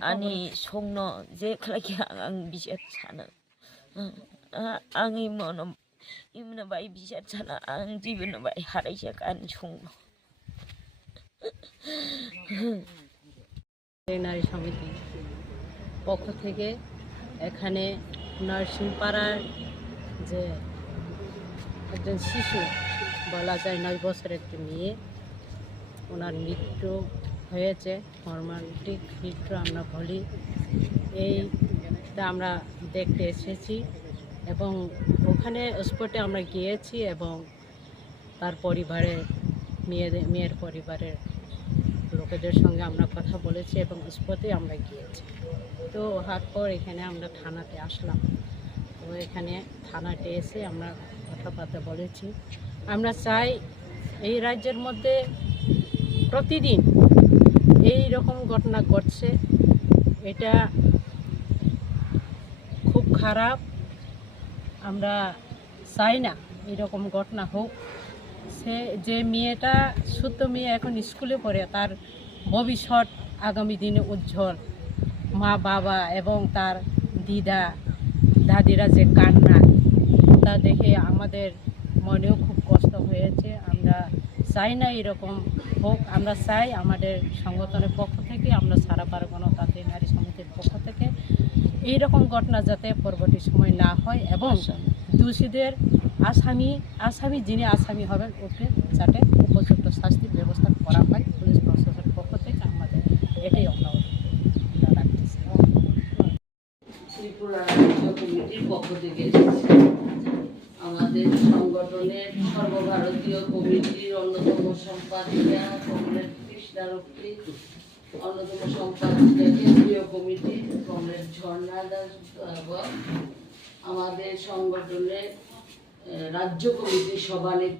아니 속노 제 그렇게 안 비셨잖아. 앙이 뭐는 이문은 많이 비셨잖아. 앙 집은 많이 하라시가 안 속노. এই নারী সমিতি পক্ষ থেকে এখানে নার্সিংপাড়ার যে একজন শিশু বলা যায় নয় বছরের একটি মেয়ে ওনার মৃত্যু হয়েছে মর্মান্তিক মৃত্যু আমরা বলি এইটা আমরা দেখতে এসেছি এবং ওখানে স্পটে আমরা গিয়েছি এবং তার পরিবারে মেয়েদের মেয়ের পরিবারের লোকেদের সঙ্গে আমরা কথা বলেছি এবং স্পটে আমরা গিয়েছি। তো হাত পর এখানে আমরা থানাতে আসলাম। তো এখানে থানাতে এসে আমরা কথাবার্তা বলেছি। আমরা চাই এই রাজ্যের মধ্যে প্রতিদিন এই রকম ঘটনা ঘটছে। এটা খুব খারাপ। আমরা চাই না এরকম ঘটনা হোক। সে যে মেয়েটা, শুদ্ধ মেয়ে এখন স্কুলে পড়ে, তার ভবিষ্যৎ আগামী দিনে উজ্জ্বল। মা বাবা এবং তার দিদা, দাদিরা যে কান্না, তা দেখে আমাদের মনেও খুব চাই না এরকম হোক আমরা চাই আমাদের সংগঠনের পক্ষ থেকে আমরা সারা পারগণ তাঁতি নারী সমিতির পক্ষ থেকে এইরকম ঘটনা যাতে পরবর্তী সময় না হয় এবং দোষীদের আসামি আসামি যিনি আসামি হবেন ওকে যাতে উপযুক্ত শাস্তির ব্যবস্থা করা হয় পুলিশ প্রশাসনের পক্ষ থেকে আমাদের এটাই অনুরোধ আমরা রাখতেছি। ত্রিপুরা কমিটির পক্ষ থেকে এসেছি আমাদের সংগঠনের সর্বভারতীয় কমিটির অন্যতম সম্পাদিকা কমরেড কৃষ্ণারক্ষী, অন্যতম সম্পাদিকা কেন্দ্রীয় কমিটি কমরেড ঝর্ণা দাস আমাদের সংগঠনের রাজ্য কমিটির সভানেত্রী